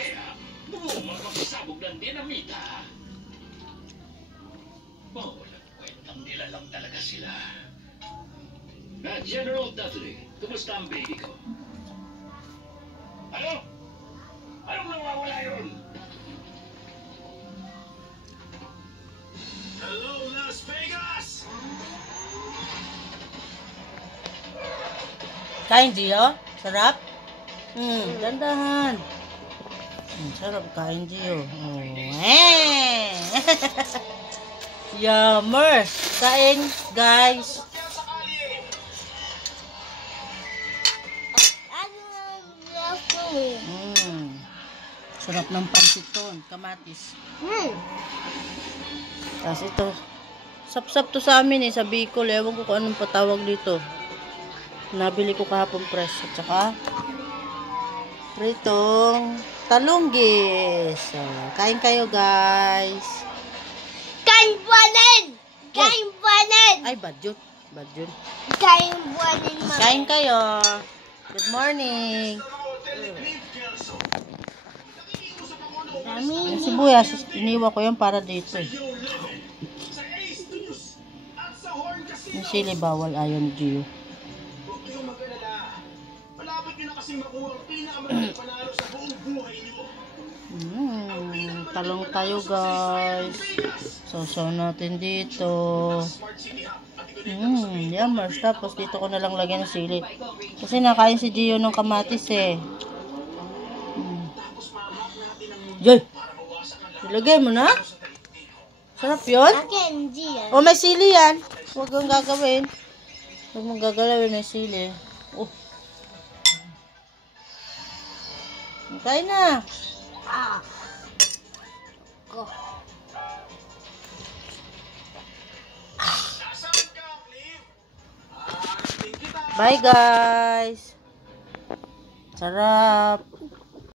Kaya, bumumang magsabog ng dinamita. Walang kwentang nilalang talaga sila. General Dudley, kumusta ang baby ko? Ano? Anong nawawala yun? Hello, Las Vegas! Kain, Gio? Sarap? Dandahan. Sarap kain, Gio. Oh, eh! Yummer! Kain, guys. Sarap ng pansiton, kamatis. Tapos ito, sap-sap to sa amin sa Bicol. Ewan ko kung anong patawag dito. Nabili ko kahapon fresh. At saka, pritong talunggis. So, kain kayo, guys. Kain buwanin! Kain buwanin! Ay, bad yun. Bad yun. Kain buwanin, mama. Kain kayo. Good morning. Yung sibuyas, iniwa ko yan para dito. Yung sili bawal, ayaw ni Gio. Talong tayo, guys. Sausaw natin dito. Yummers. Tapos dito ko na lang lagyan ng sili. Kasi nakain si Gio ng kamatis eh. Joy! Ilagay mo na? Sarap yun? Akin, Gian. Oh, may sili yan. Huwag kang gagawin. Huwag mong gagalawin ng sili. Oh. Kain na. Go. Bye, guys. Sarap.